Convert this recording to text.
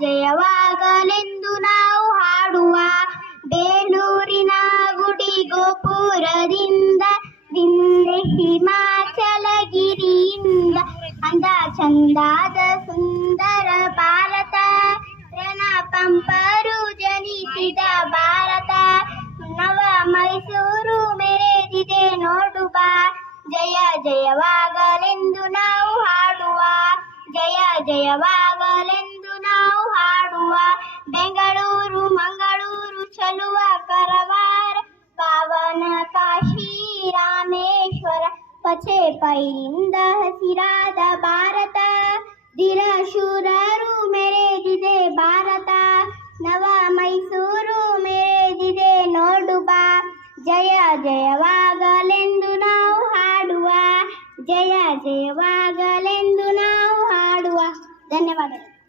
ಜಯವಾಗಲೆಂದು ನಾವು ಹಾಡುವ ಬೇಲೂರಿನ ಗುಡಿ ಗೋಪುರದಿಂದ ವಿಂದೆ ಹಿಮಾಚಲಗಿರಿಯಿಂದ ಅಂದ ಚಂದಾದ ಸುಂದರ ಭಾರತ. ರಣ ಪಂಪರು ಜನಿಸಿದ ಭಾರತ. ನವ ಮೈಸೂರು ಮೆರೆದಿದೆ ನೋಡು ಬಾ ಜಯ ಜಯವಾಗಲೆಂದು ನಾವು ಹಾಡುವ. ಜಯ ಜಯವಾಗಲೆಂದು ಬೆಂಗಳೂರು, ಮಂಗಳೂರು ಚಲುವ ಕರವಾರ ಪಾವನ ಕಾಶಿ ರಾಮೇಶ್ವರ, ಪಚೆ ಪೈರಿಂದ ಹಸಿರಾದ ಭಾರತ. ಧಿರ ಶೂರರು ಮೆರೆದಿದೆ ಭಾರತ, ನವ ಮೈಸೂರು ಮೆರೆದಿದೆ ನೋಡು ಬಾ ಜಯ ಜಯವಾಗಲೆಂದು ನಾವು ಹಾಡುವ, ಜಯ ಜಯವಾಗಲೆಂದು ನಾವು ಹಾಡುವ. ಧನ್ಯವಾದಗಳು.